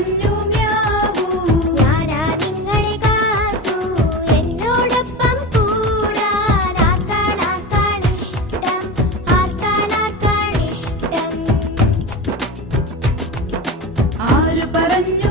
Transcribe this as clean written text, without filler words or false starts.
പറഞ്ഞു മ്യാവൂ. ഞാനാ നിങ്ങളെ കാത്തു എന്നോടൊപ്പം കൂടാൻ. ആർക്കാണിഷ്ടം, ആർക്കാണിഷ്ടം. ആര് പറഞ്ഞു